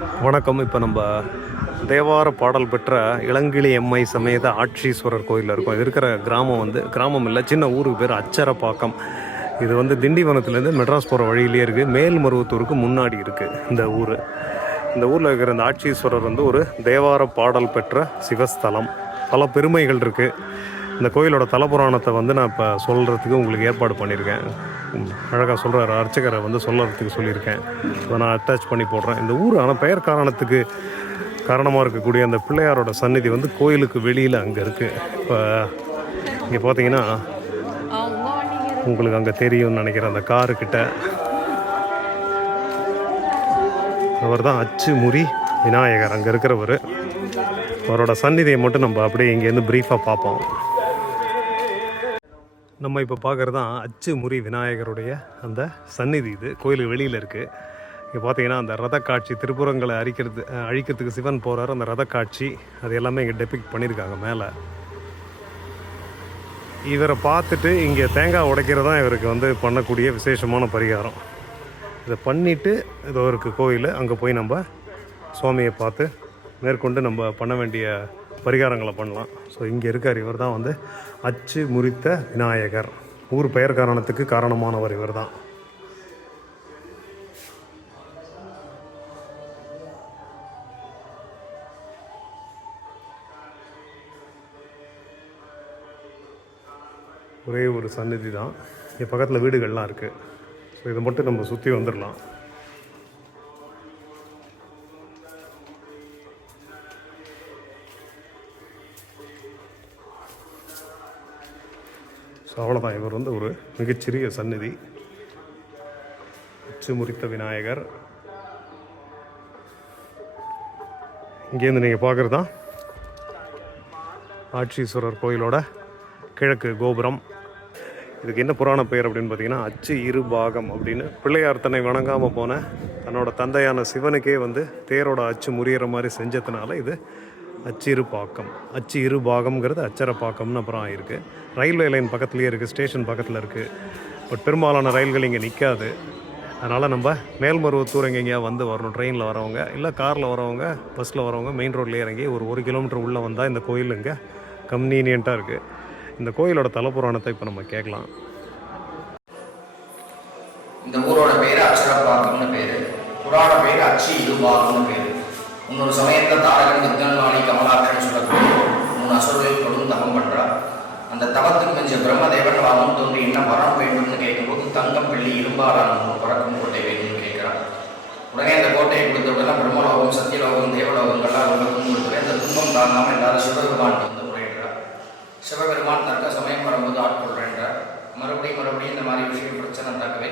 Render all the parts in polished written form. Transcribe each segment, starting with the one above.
வணக்கம். இப்போ நம்ம தேவார பாடல் பெற்ற இளங்கிளி எம்மை சமேத ஆட்சீஸ்வரர் கோயிலில் இருக்கும். இது இருக்கிற கிராமம் கிராமம் இல்லை, சின்ன ஊருக்கு பேர் அச்சரப்பாக்கம். இது திண்டிவனத்துலேருந்து மெட்ராஸ் போகிற வழியிலே இருக்குது. மேல்மருவத்தூருக்கு முன்னாடி இருக்குது இந்த ஊர். இந்த ஊரில் இருக்கிற இந்த ஆட்சீஸ்வரர் ஒரு தேவார பாடல் பெற்ற சிவஸ்தலம். பல பெருமைகள் இருக்குது. இந்த கோயிலோட தலபுராணத்தை நான் இப்போ சொல்கிறதுக்கு உங்களுக்கு ஏற்பாடு பண்ணியிருக்கேன். அழகாக சொல்கிறார் அர்ச்சகரை சொல்கிறதுக்கு சொல்லியிருக்கேன். அதை நான் அட்டாச் பண்ணி போடுறேன். இந்த ஊர் ஆனால் பெயர் காரணத்துக்கு காரணமாக இருக்கக்கூடிய அந்த பிள்ளையாரோட சந்நிதி கோயிலுக்கு வெளியில் அங்கே இருக்குது. இப்போ இங்கே பார்த்தீங்கன்னா உங்களுக்கு அங்கே தெரியும்னு நினைக்கிறேன். அந்த காருக்கிட்ட அவர் தான் அச்சுமுறி விநாயகர் அங்கே இருக்கிறவர். அவரோட சந்நிதியை மட்டும் நம்ம அப்படியே இங்கேருந்து ப்ரீஃபாக பார்ப்போம். நம்ம இப்போ பார்க்குறது தான் அச்சுமுறி விநாயகருடைய அந்த சந்நிதி. இது கோயிலுக்கு வெளியில் இருக்குது. இங்கே பார்த்தீங்கன்னா அந்த ரத காட்சி, திருப்புறங்களை அழிக்கிறதுக்கு சிவன் போகிறார். அந்த ரத காட்சி அது எல்லாமே இங்கே டெபிக்ட் பண்ணியிருக்காங்க மேலே. இவரை பார்த்துட்டு இங்கே தேங்காய் உடைக்கிறது தான் இவருக்கு பண்ணக்கூடிய விசேஷமான பரிகாரம். இதை பண்ணிவிட்டு இது ஒரு கோயில், அங்கே போய் நம்ம சுவாமியை பார்த்து மேற்கொண்டு நம்ம பண்ண வேண்டிய பரிகாரங்களை பண்ணலாம். ஸோ இங்கே இருக்கார். இவர் தான் அச்சு முறித்த விநாயகர். ஊர் பெயர் காரணத்துக்கு காரணமானவர் இவர் தான். ஒரே ஒரு சந்நிதி தான். இங்கே பக்கத்தில் வீடுகள்லாம் இருக்குது. ஸோ இதை மட்டும் நம்ம சுற்றி வந்துடலாம். ஸோ அவ்வளோதான். இவர் ஒரு மிகச்சிறிய சந்நிதி, அச்சு முறித்த விநாயகர். இங்கேருந்து நீங்கள் பார்க்குறது தான் ஆட்சீஸ்வரர் கோயிலோட கிழக்கு கோபுரம். இதுக்கு என்ன புராண பெயர் அப்படின்னு பார்த்தீங்கன்னா அச்சு இரு பாகம் அப்படின்னு. பிள்ளையார் தன்னை வணங்காமல் போன தன்னோட தந்தையான சிவனுக்கே தேரோட அச்சு முறியிற மாதிரி செஞ்சதுனால இது அச்சு இரு பாக்கம். அச்சு இரு பாகம்ங்கிறது அச்சரப்பாக்கம்னு அப்புறம் ஆயிருக்கு. ரயில்வே லைன் பக்கத்துலேயே இருக்குது, ஸ்டேஷன் பக்கத்தில் இருக்குது. பட் பெரும்பாலான ரயில்கள் இங்கே நிற்காது. அதனால் நம்ம மேல்மருவத்தூர் எங்கேயா வரணும். ட்ரெயினில் வரவங்க, இல்லை காரில் வரவங்க, பஸ்ஸில் வரவங்க மெயின் ரோட்லேயே இறங்கி ஒரு கிலோமீட்டர் உள்ளே வந்தால் இந்த கோயில் இங்கே கன்வீனியண்ட்டாக இருக்குது. இந்த கோயிலோட தலப்புராணத்தை இப்போ நம்ம கேட்கலாம். இந்த ஊரோட பேர் அச்சரப்பாக்கம்னு பேர். புராண பேர் அச்சு இருபாகம்னு பேர். இன்னொரு சமயத்தில் தாரகன் வித்யான்வாணி கமலாட்சன் சொல்லக்கூடிய 3 அசுரர்கள் கொடும் தவம் பண்ணுறார். அந்த தவத்துக்கு கொஞ்சம் பிரம்மதேவன் வாமம் தோன்றி என்ன வரம் வேண்டும்னு கேட்கும்போது தங்கம் வெள்ளி இரும்பாலான 3 பறக்கும் கோட்டை வேண்டும்னு கேட்குறார். உடனே அந்த கோட்டையை கொடுத்தவுடனே பிரம்மலோகம், சத்தியலோகம், தேவலோகங்கள்லாம் ரொம்ப கொடுத்துருவேன். அந்த துன்பம் தாங்காமல் எல்லாரும் சிவபெருமான் முறையிடுறார். சிவபெருமான் தக்க சமயம் வரும்போது ஆட்கொள்றார். மறுபடியும் இந்த மாதிரி விஷயம் பிரச்சனை தாக்கவே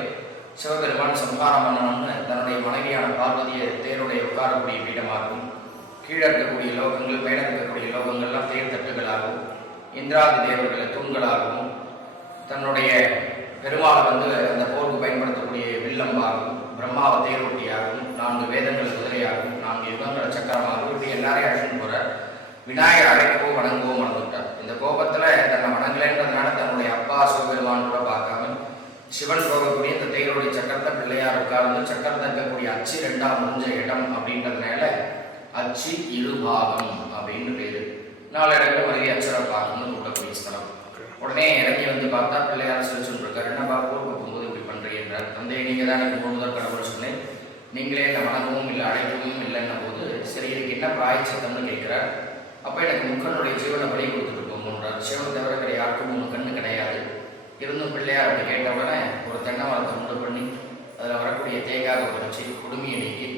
சிவபெருமான் சம்ஹாரம் பண்ணணும்னு தன்னுடைய மனைவியான பார்வதியை தேருடைய உட்காரக்கூடிய பீடமாகவும், கீழே இருக்கக்கூடிய லோகங்கள், மேலே இருக்கக்கூடிய லோகங்கள்லாம் தேர் தட்டுகளாகவும், இந்திராதி தேவர்களை தூண்களாகவும், தன்னுடைய பெருமாளை அந்த போருக்கு பயன்படுத்தக்கூடிய வில்லம்பாகவும், பிரம்மாவை தேரோட்டியாகவும், 4 வேதங்கள் குதிரையாகவும், 4 யுகங்களை சக்கரமாகவும், இப்படி எல்லாரையும் அழைச்சிட்டு போகிற விநாயகர் அழைக்கவோ வணங்கவோ மறந்துவிட்டார். இந்த கோபத்தில் தன்னை வணங்கலைன்றதுனால தன்னுடைய அப்பா சிவபெருமான் கூட பார்க்காம சிவன் போகக்கூடிய இந்த தேரோடைய சக்கரத்தை பிள்ளையார் உட்கார்ந்து சக்கரத்தை இருக்கக்கூடிய அச்சு 2ஆ முடிஞ்ச இடம் அப்படின்றதுனால அச்சு இருபாகம் அப்படின்னு பேரு. 4 இடங்கள் வரைக்கும் அச்சரப்பாகம்னு கூட்டக்கூடிய ஸ்தலம். உடனே இறங்கி பார்த்தா பிள்ளையார் சொல்லிருக்காரு, என்னப்பா போர் போகும்போது இப்படி பண்றீங்கன்றார். தந்தையை நீங்க தான் எனக்கு முழுதல் கடவுள் சொன்னேன், நீங்களே என்னை வணங்கவும் இல்லை அழைக்கவும் இல்லைன்ன போது சரி இதுக்கு என்ன பிராயச்சித்தம்னு கேட்கிறார். அப்போ எனக்கு முக்கனுடைய ஜீவனை பலி கொடுத்துட்டு போகணுன்றார். சிவன் தவிர யாருக்கும் 3 கண்ணு கிடையாது. இருந்தும் பிள்ளையார் அப்படி கேட்ட உடனே ஒரு தென்னை மரத்தை உண்டு பண்ணி அதில் வரக்கூடிய தேங்காவை உடைச்சி குடுமையை நீக்கி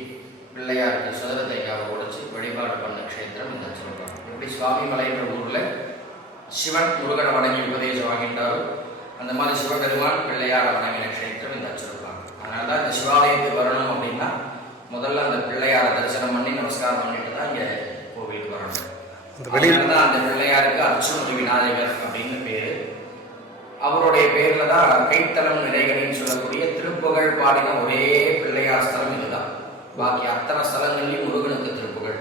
பிள்ளையாருக்கு சுதர தேங்காவை உடைச்சி வழிபாடு பண்ண க்ஷேத்திரம் இந்த சொல்கிறாங்க. இப்படி சுவாமி மலைன்ற ஊரில் சிவன் முருகனை வணங்கி உபதேசம் வாங்கிட்டாரோ அந்த மாதிரி சிவபெருமான் பிள்ளையாரை வணங்கின க்ஷேத்திரம் இந்த சொல்கிறாங்க. அதனால தான் இந்த சிவாலயத்துக்கு வரணும் அப்படின்னா முதல்ல அந்த பிள்ளையாரை தரிசனம் பண்ணி நமஸ்காரம் பண்ணிட்டு தான் இங்கே கோவிலுக்கு வரணும். அந்த பிள்ளையாருக்கு அச்சுமுறி விநாயகர் அப்படின்னு பேரு. அவருடைய பேர்ல தான் கைத்தலம் நிறைகளின்னு சொல்லக்கூடிய திருப்புகழ் பாடின ஒரே பிள்ளையார் ஸ்தலம் இதுதான். பாக்கி அத்தனை ஸ்தலங்கள்லையும் முருகனுக்கு திருப்புகழ்,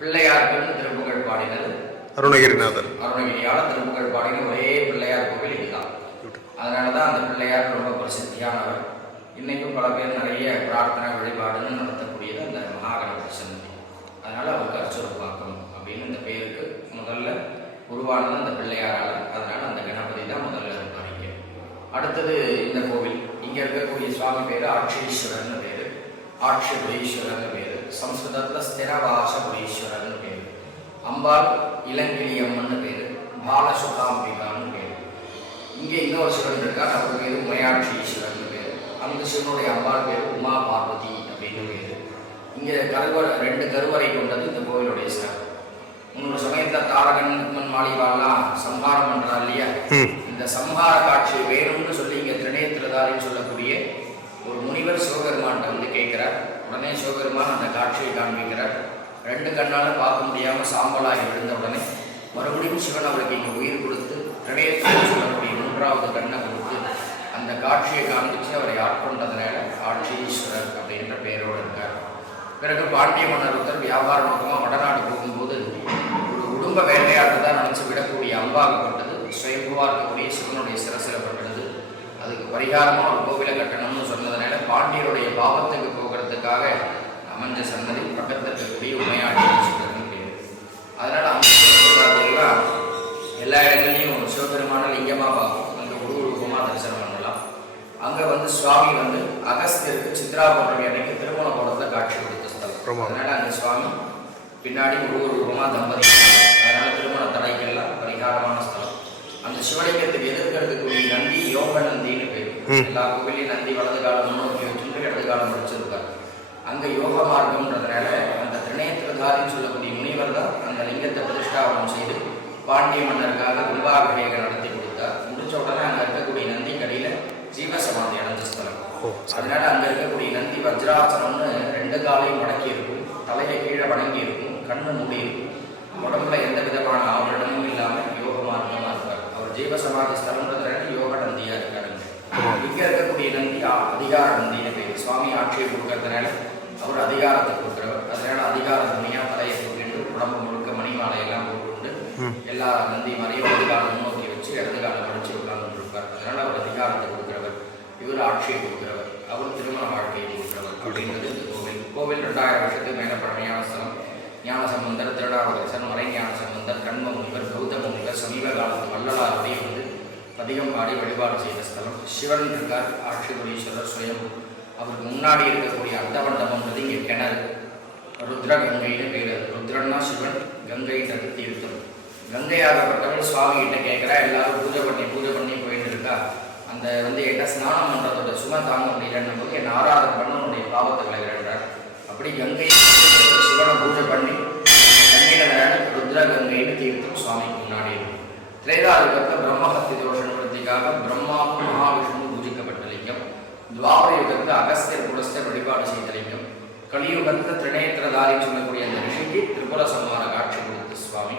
பிள்ளையாருக்கு திருப்புகழ் பாடினது அருணகிரியால திருப்புகழ் பாடின ஒரே பிள்ளையார் கோவில் இதுதான். அதனாலதான் அந்த பிள்ளையார் ரொம்ப பிரசித்தியானவர். இன்னைக்கும் பல பேர் நிறைய பிரார்த்தனை வழிபாடுன்னு நடத்தக்கூடியது அந்த மகாகணபதி அடுத்தது இந்த கோவில் இங்கே இருக்கக்கூடிய சுவாமி பேர் ஆட்சீஸ்வரர்னு பேர், ஆட்சிபுரீஸ்வரர்னு பேர், சம்ஸ்கிருதத்தில் ஸ்திரவாசபுரீஸ்வரர்னு பேர். அம்பாள் இளங்கிளி அம்மன்னு பேர், பாலசுகாம்பிகான்னு பேர். இங்கே இன்னொரு சிவன் இருக்கார், அவர் பேர் உமையாட்சீஸ்வரர்னு பேர். அந்த சிவனுடைய அம்பாள் பேர் உமா பார்வதி அப்படின்னு பேர். இங்கே ரெண்டு கருவறை கொண்டது இந்த கோவிலுடைய சிறப்பு. முன்னொரு சமயத்தில் தாரகன் மாளிகாலாம் சம்ஹாரம் பண்றா இல்லையா, இந்த சம்ஹார காட்சி வேணும்னு சொல்லி இங்கே திரிநேத்திரதாரின்னு சொல்லக்கூடிய ஒரு முனிவர் சிவபெருமான்கிட்ட வந்து கேட்கிறார். உடனே சிவபெருமான் அந்த காட்சியை காண்பிக்கிறார். ரெண்டு கண்ணால் பார்க்க முடியாமல் சாம்பலாகி விழுந்த உடனே மறுபடியும் சிவன் அவருக்கு இங்கே உயிர் கொடுத்து திரிநேத்திரம் சொல்லக்கூடிய மூன்றாவது கண்ணை கொடுத்து அந்த காட்சியை காண்பிச்சு அவரை ஆட்கொண்டதுனால ஆட்சீஸ்வரர் அப்படின்ற பெயரோடு இருக்கார். பிறகு பாண்டிய மன்னர் ஒருத்தர் வியாபார நோக்கமாக வடநாடு போகும்போது ஒரு குடும்ப வேலையாக தான் நினச்சி விடக்கூடிய அம்பாகப்பட்டது சுயம்புவாக இருக்கக்கூடிய சிவனுடைய சிரசிலப்பட்டது. அதுக்கு பரிகாரமாக ஒரு கோவிலை கட்டணும்னு சொன்னதுனால பாண்டியருடைய பாவத்துக்கு போகிறதுக்காக அமைஞ்ச சன்னதி பக்கத்தில் இருக்கக்கூடிய உமையாட்சீஸ்வரர்னு பேர். அதனால் பார்த்தீங்கன்னா எல்லா இடங்கள்லையும் சிவபெருமான லிங்கமாக பார்க்கும், அங்கே உருவரூபமாக தரிசனம் பண்ணலாம். அங்கே வந்து சுவாமி வந்து அகஸ்தியருக்கு சித்ரா பௌர்ணமி அன்னைக்கு திருமண கோலத்தில் காட்சி கொடுத்த ஸ்தலம். அதனால் அந்த சுவாமி பின்னாடி உருவரூபமாக தம்பதி, அதனால் திருமண தடைக்கெல்லாம் பரிகாரமான ஸ்தலம். அந்த சிவலிங்கத்துக்கு எதிர்க்க இருக்கக்கூடிய நந்தி யோக நந்தின்னு பேர். எல்லா கோவிலையும் நந்தி வலது காலம் முன்னோக்கி வச்சுட்டு இடது காலம் முடிச்சிருக்காரு. அங்கே யோக மார்க்கம்ன்றதுனால அந்த திரிநேத்திரதாரின்னு சொல்லக்கூடிய முனிவர் தான் அந்த லிங்கத்தை பிரதிஷ்டாவனம் செய்து பாண்டிய மன்னருக்காக கும்பாபிஷேகம் நடத்தி கொடுத்தார். முடிச்ச உடனே அங்கே இருக்கக்கூடிய நந்தி கடியில் ஜீவசமாதி அடைஞ்ச ஸ்தலம். அதனால அங்கே இருக்கக்கூடிய நந்தி வஜ்ராசனம்னு ரெண்டு காலையும் மடக்கி இருக்கும், தலையை கீழே வணங்கி இருக்கும், கண்ணு மூடி இருக்கும், உடம்புல எந்த விதமான ஆவரணமும் இல்லாமல் யோக மார்க்கமாக இருக்கார். அவர் ஜீவசமாதி ஸ்தலம்ன்றதுனால யோக நந்தியாக இருக்காருங்க. இங்கே இருக்கக்கூடிய நந்தி அதிகார நந்தின்னு பேர். சுவாமி ஆட்சியை கொடுக்கறதுனால அவர் அதிகாரத்தை கொடுக்குறவர். அதனால அதிகார துணியாக தலையை தூக்கிட்டு உடம்பு முழுக்க மணி மாலையெல்லாம் போட்டு எல்லா நந்தி மாதிரியும் வலது காலம் முன்னோக்கி வச்சு இடது காலம் படிச்சு உட்கார்ந்து இருப்பார். அதனால அவர் அதிகாரத்தை கொடுக்குறவர், இவர் ஆட்சியை கொடுக்குறவர், அவர் திருமண வாழ்க்கையை கொடுக்குறவர் அப்படின்றது இந்த கோவில். கோவில் 2000 வருஷத்துக்கு மேலே பழமையான ஸ்தலம். ஞான சம்பந்தர், திருநாவுக்கரசர், மறை ஞான சம்பந்தர், கண்ம முனிவர், கௌதம முனிவர், சமீப காலத்து வள்ளலாருடைய வந்து அதிகம் பாடி வழிபாடு செய்த ஸ்தலம். சிவன் இருக்கார், ஆட்சிபுரீஸ்வரர் சுயம். அவருக்கு முன்னாடி இருக்கக்கூடிய அந்தமண்டபம்ன்றது இங்கே கிணறு, ருத்ர கங்கைன்னு பேர். ருத்ரன்னா சிவன், கங்கைன்றது தீர்த்தம். கங்கையாகப்பட்டவள் சுவாமி கிட்ட கேட்குறா, எல்லாரும் பூஜை பண்ணி போயிட்டு இருக்கா, அந்த வந்து என்ன ஸ்நானம் பண்ணுறதோட சுமை தாங்க முடியலன்னும் போது என் ஆராதனை பண்ண உன்னுடைய பாவத்தை விளையாடுறார். அப்படி கங்கை சிவனை பூஜை பண்ணி கங்கையில் ருத்ர கங்கைன்னு தீர்த்தம் சுவாமிக்கு முன்னாடி இருக்கும். திரேதாயுகத்தில் பிரம்மஹத்தி தோஷ நிவர்த்திக்காக பிரம்மாவும் மகாவிஷ்ணு பூஜிக்கப்பட்ட லிங்கம். துவாபர யுகத்தில் அகஸ்தியர் புலஸ்தர் வழிபாடு செய்த லிங்கம். கலியுகத்தில் திரிநேத்திரதாரின்னு சொல்லக்கூடிய அந்த ரிஷிக்கு திரிபுர சம்ஹார காட்சி கொடுத்த சுவாமி.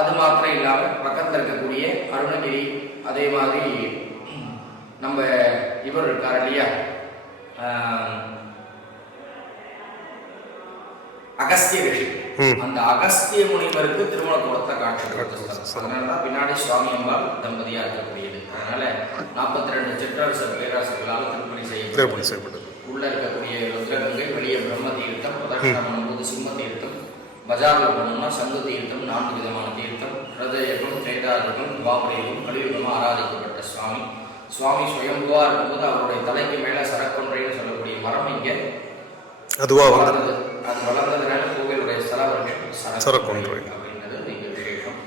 அது மாத்திரம் இல்லாமல் பக்கத்தில் இருக்கக்கூடிய அருணகிரி, அதே மாதிரி நம்ம இவர் இருக்கார் இல்லையா அகஸ்திய ரிஷி, அந்த அகஸ்திய முனிவருக்கு திருமண கோலத்தை காட்சி கொடுத்த. அதனாலதான் பின்னாடி சுவாமி அம்பாள் தம்பதியா இருக்கக்கூடியது. அதனால 42 சிற்றரசர் பேராசர்களால் திருப்பணி செய்யப்பட்டது. உள்ள இருக்கக்கூடிய ருத்ரகங்கை, வெளியே பிரம்ம தீர்த்தம், பிரதட்சணம் போது சிம்ம தீர்த்தம், பஜாரில் போனோம்னா சங்கு தீர்த்தம், 4 விதமான தீர்த்தம், ஹிருதயகம், திரேதாயுகம், துவாபரயுகம், கலியுகமாக ஆராதிக்கப்பட்ட சுவாமி. சுவாமி சுயம்புவா இருக்கும்போது அவருடைய தலைக்கு மேலே சரக்கொன்றைன்னு சொல்லக்கூடிய மரம் இங்கே வளர்ந்தது. அது வளர்ந்ததுனால கோவிலுடைய ஸ்தலவருஷம் சரக்கொன்றை அப்படின்றது இங்கே விசேஷம்.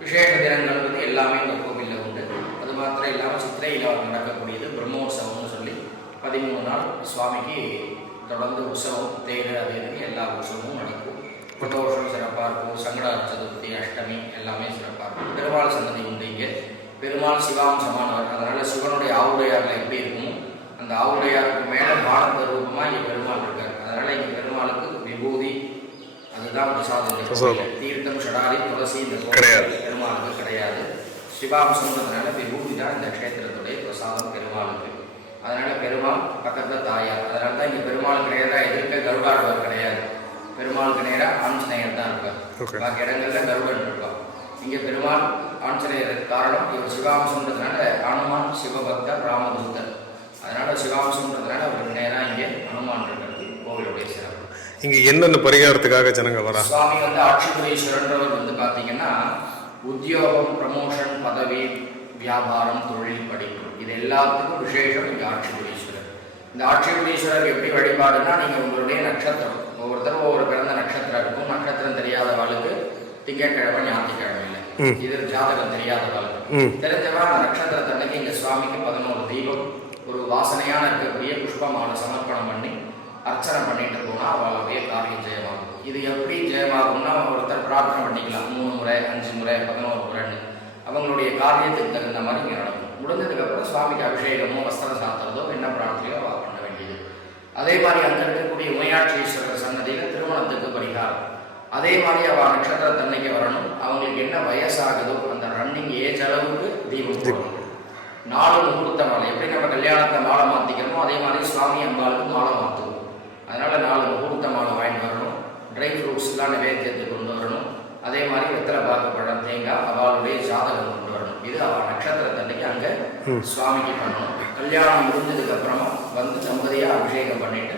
விசேஷ தினங்கள் வந்து எல்லாமே இந்த கோவிலில் உண்டு. அது மாத்திரம் இல்லாமல் சித்திரையில் நடக்கக்கூடியது பிரம்மோற்சவம்னு சொல்லி 13 நாள் சுவாமிக்கு தொடர்ந்து உற்சவம், தேர், அது எல்லா உற்சவமும் நடக்கும். பிரதோஷம் சிறப்பாக இருக்கும், சங்கட சதுர்த்தி, அஷ்டமி எல்லாமே சிறப்பாக இருக்கும். பெருமாள் சன்னதி உண்டு இங்கே. பெருமாள் சிவாம்சமானவர். அதனால் சிவனுடைய ஆவுடையாரில் எப்படி இருக்குமோ அந்த ஆவுடையாருக்கு மேலே பாரத ரூபமாக இங்கே பெருமாள் இருக்கார். அதனால் இங்கே பெருமாளுக்கு விபூதி அதுதான் பிரசாதம். தீர்த்தம், ஷடாரி, துளசி இந்த பெருமாளுக்கு கிடையாது. சிவாம்சம்ன்றதுனால விபூதி தான் இந்த க்ஷேத்திரத்துடைய பிரசாதம் பெருமாளுக்கு. அதனால் பெருமாள் பக்கத்தில் தாயார். அதனால தான் இங்கே பெருமாளுக்கு நேராக எதிர்க்க கருடாழ்வார் கிடையாது. பெருமாளுக்கு நேராக ஆஞ்சநேயர் தான் இருப்பார். பாக்கி இடங்களில் கருடன் இருப்பார். இங்கே பெருமாள் ஆஞ்சநேயர் காரணம் இவர் சிவாம்சம்ன்றதுனால அனுமான் சிவபக்தர், ராமதூதர். அதனால் சிவாம்சம்ன்றதுனால அவருக்கு நேராக இங்கே அனுமான் இருக்கிறது கோவிலுடைய சிறப்பு. இங்கே என்னென்ன பரிகாரத்துக்காக ஜனங்க வர? சுவாமி வந்து ஆட்சிபுரீஸ்வரன்றவர் வந்து பார்த்தீங்கன்னா உத்தியோகம், ப்ரமோஷன், பதவி, வியாபாரம், தொழில், படிப்பு, இது எல்லாத்துக்கும் விசேஷம் இங்கே ஆட்சிபுரீஸ்வரர். இந்த ஆட்சிபுரீஸ்வரர் எப்படி வழிபாடுனா, நீங்கள் உங்களுடைய நட்சத்திரம், ஒவ்வொருத்தரும் ஒவ்வொரு பிறந்த நட்சத்திரம் இருக்கும். நட்சத்திரம் தெரியாதவளுக்கு திங்கட்கிழமை, ஞாயிற்றுக்கிழமை இல்லை, இது ஜாதகம் தெரியாதவளுக்கு. தெரிஞ்சவா அந்த நட்சத்திரத்தன்னைக்கு இங்கே சுவாமிக்கு 11 தீபம், ஒரு வாசனையான இருக்கக்கூடிய புஷ்பமான சமர்ப்பணம் பண்ணி அர்ச்சனை பண்ணிட்டு போனால் அவளுடைய காரியம் ஜெயமாகும். இது எப்படி ஜெயமாகும்னா, ஒருத்தர் பிரார்த்தனை பண்ணிக்கலாம் 3 முறை, 5 முறை, 11 முறைன்னு அவங்களுடைய காரியத்துக்கு தகுந்த மாதிரி இங்கே நடக்கும். முடிஞ்சதுக்கப்புறம் சுவாமிக்கு அபிஷேகமோ வஸ்திரம் சாத்துறதோ என்ன பிரார்த்தனையோ பண்ண வேண்டியது. அதே மாதிரி அங்கே இருக்கக்கூடிய உமையாட்சீஸ்வரர் சன்னதியில் திருமணத்துக்கு பரிகாரம். அதே மாதிரி அவள் நட்சத்திரத்தன்னைக்கு வரணும். அவங்களுக்கு என்ன வயசாகுதோ அந்த ரன்னிங் ஏஜ் அளவுக்கு தீபம் போடணும். 4 முகூர்த்த மாலை, எப்படி நம்ம கல்யாணத்தை மாலை மாற்றிக்கிறோமோ அதே மாதிரி சுவாமி அம்பாளுக்கு மாலை மாற்றுவோம். அதனால் 4 முகூர்த்த மாலை வாங்கிட்டு வரணும். ட்ரை ஃப்ரூட்ஸ்லாம் நிவேத்தியத்துக்கு கொண்டு வரணும். அதே மாதிரி வெத்தலை பாக்கு, பழம், தேங்காய், அவளுடைய ஜாதகம் கொண்டு வரணும். இது அவள் நட்சத்திரத்தன்னைக்கு அங்கே சுவாமிக்கு பண்ணணும். கல்யாணம் முடிஞ்சதுக்கு அப்புறமா வந்து தம்பதியாக அபிஷேகம் பண்ணிட்டு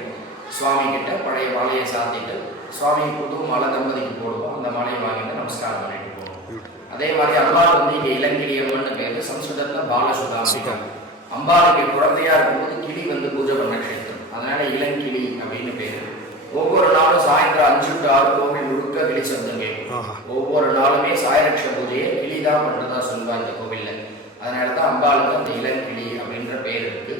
சுவாமி கிட்ட பழைய மாலையை சாத்திட்டு சுவாமி புது மாலை தம்பதிக்கு போடுவோம். அந்த மாலையை வாங்கிட்டு நமஸ்காரம் பண்ணிட்டு போடுவோம். அதே மாதிரி அம்பாள் வந்து இங்கே இளங்கிளியம்மன் பேர், சம்ஸ்கிருதத்தில் பாலசுதாம்பிகா. அம்பாளுக்கு குழந்தையா இருக்கும்போது கிளி வந்து பூஜை பண்ண க்ஷேத்திரம், அதனால இளங்கிளி அப்படின்னு பேர். ஒவ்வொரு நாளும் சாயந்தரம் 5 to 6 கோவில் முழுக்க கிளி சப்தம் கேட்கும். ஒவ்வொரு நாளுமே சாயலட்ச பூஜையை கிளி தான் பண்ணுறதா சொல்லுவாங்க இந்த கோவிலில். அதனால தான் அம்பாளுக்கு அந்த இளங்கிளி அப்படின்ற பேர் இருக்கு.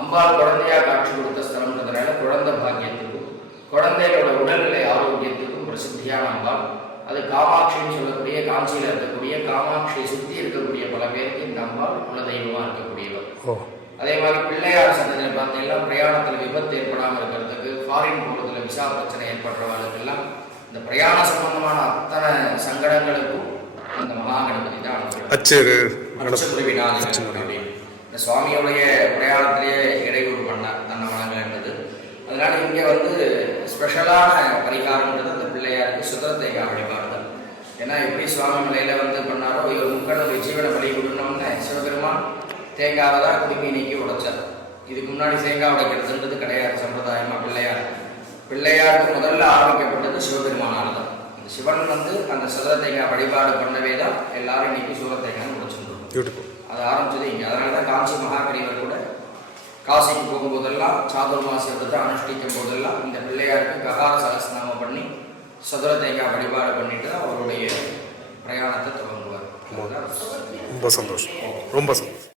அம்பாள் குழந்தையா காட்சி கொடுத்த ஸ்தலம்ன்றதுனால குழந்தை பாக்கியத்துக்கும் குழந்தைகளோட உடல்நிலை ஆரோக்கியத்துக்கும் பிரசித்தியான அம்பாள். அது காமாட்சின்னு சொல்லக்கூடிய காஞ்சியில் இருக்கக்கூடிய காமாட்சியை சுற்றி இருக்கக்கூடிய பல பேருக்கு இந்த அம்பாள் குலதெய்வமாக இருக்கக்கூடியவர். அதே மாதிரி பிள்ளையார் சன்னதியில் பார்த்தீங்கன்னா பிரயாணத்தில் விபத்து ஏற்படாமல் இருக்கிறதுக்கு, ஃபாரின் போகிறதுல விசா பிரச்சனை ஏற்படுறவர்களுக்கெல்லாம் இந்த பிரயாண சம்பந்தமான அத்தனை சங்கடங்களுக்கும் அந்த மகாகணபதி தான் அச்சுபுரி. இந்த சுவாமியோடைய பிரயாணத்திலேயே இடையூறு பண்ணார் தன்னை வணங்கன்றது. அதனால இங்கே வந்து ஸ்பெஷலான பரிகாரம்ன்றது அந்த பிள்ளையாருக்கு சுதரத்தேகா வழிபாடுகள். ஏன்னா எப்படி சுவாமி மலையில் வந்து பண்ணாரோ, இவர் முக்கடவுடைய ஜீவனை பலி கொடுனோம்னு சிவபெருமான் தேங்காவை தான் குடுமி நீக்கி உடைச்சார். இதுக்கு முன்னாடி தேங்காய் உடைக்கிறதுன்றது கிடையாது சம்பிரதாயமாக. பிள்ளையாருக்கு முதல்ல ஆரம்பிக்கப்பட்டது சிவபெருமானால் தான். இந்த சிவன் வந்து அந்த சுதர தேங்காய் வழிபாடு பண்ணவே தான் எல்லாரும் இன்னைக்கு சூர தேங்காய் முடிச்சுருக்கோம். அது ஆரம்பிச்சது இங்கே. அதனால தான் காஞ்சி மகாபெரிவர் கூட காசிக்கு போகும்போதெல்லாம் சாதுர்மாச விரதத்தை அனுஷ்டிக்கும் போதெல்லாம் இந்த பிள்ளையாருக்கு ககார சகஸ்நாமம் பண்ணி சதுர தேங்காய் வழிபாடு பண்ணிட்டு தான் அவருடைய பிரயாணத்தை தொடங்குவார். ரொம்ப சந்தோஷம், ரொம்ப சந்தோஷம்.